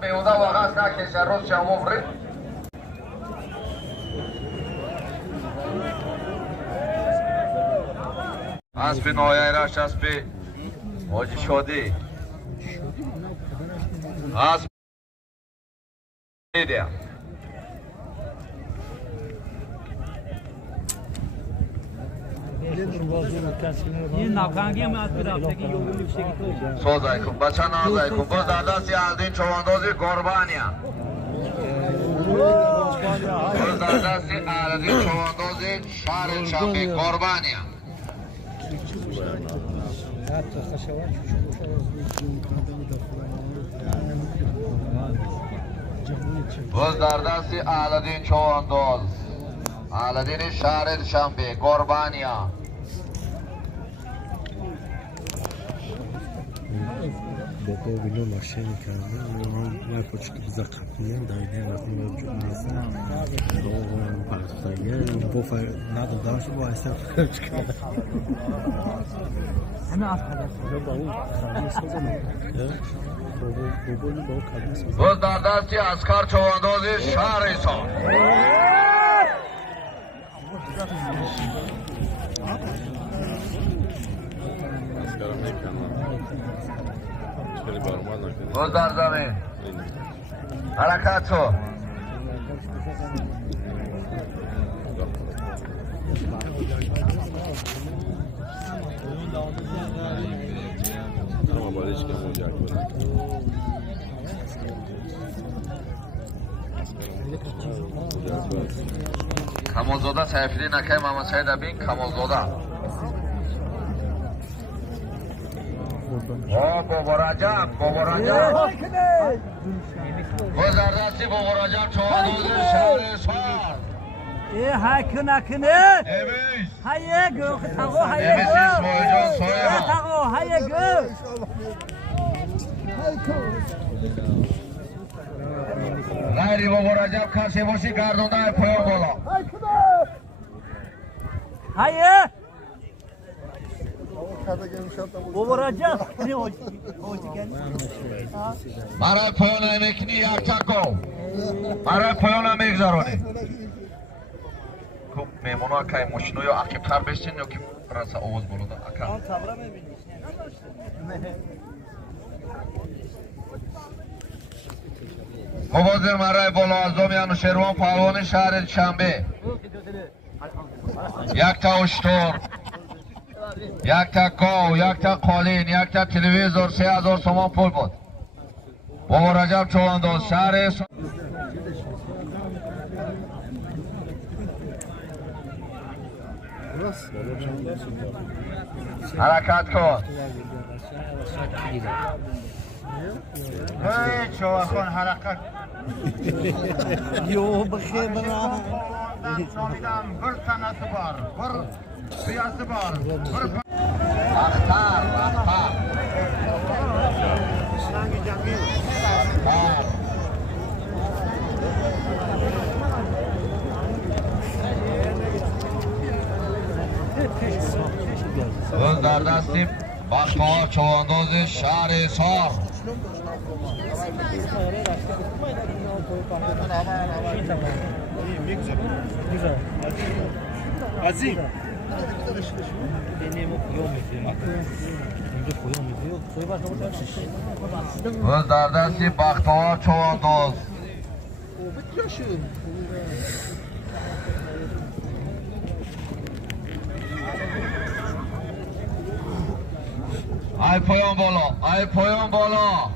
Behuda vaqas na kechar roz chamofri. Aspi noyayrash aspi Hoji shodi. Aspi dia. این ناکانگی هم از رفته که یوم میشه که سوزای کن بچه نازای کن باز در دستی الدین چواندازی قربانیا باز در دستی الدین چواندازی شهر شنبه قربانیا باز در دستی الدین چوانداز الدین شهر شنبه قربانیا بابا بینو ماشین کرده ما پوچکی بزا قبلیه دایده وقتی موجود نیست بابا پرستاییه بابا ندارم داشت با اصلا فرش کرده همه افعاله باز در دستی اسکر چواندازی شهر ایسان باز در زمین حرکت شو کمالزاده سیفیدی نکه محمد سعید ابین کمالزاده بابا رجب گذردستی بابا رجب چواندازی شهر سار هک نکنه نمیش هایه گو تاگو هایه نمیش اسماعیل جان سایه تاگو هایه گو غیری بابا رجب کسی باشی گردونده پایان بالا هایه بابا رجب برای پایان میکنی یک چکو برای پایان میگذارونی خب میمونو اکای ماشینو یا عقیب تر بشتین یا که برسه آواز بلوده اکا مبازر مرای بالا ازدام یانوشیروان پهلوان شهر شنبه یک تا اشتور یک تا گاو یک تا قالین یک تا تلویزور 3000 تومان پول بود بابا رجب چوانداز شهر حرکت کن چوان کن حرکت یو بخیر برام بر تنت بار بر بیاس بار بر اختار باز در دستی بختوار چوانداز شهر سار عزیز باز در دستی بختوار چوانداز ای پایان بالا ای پایان بالا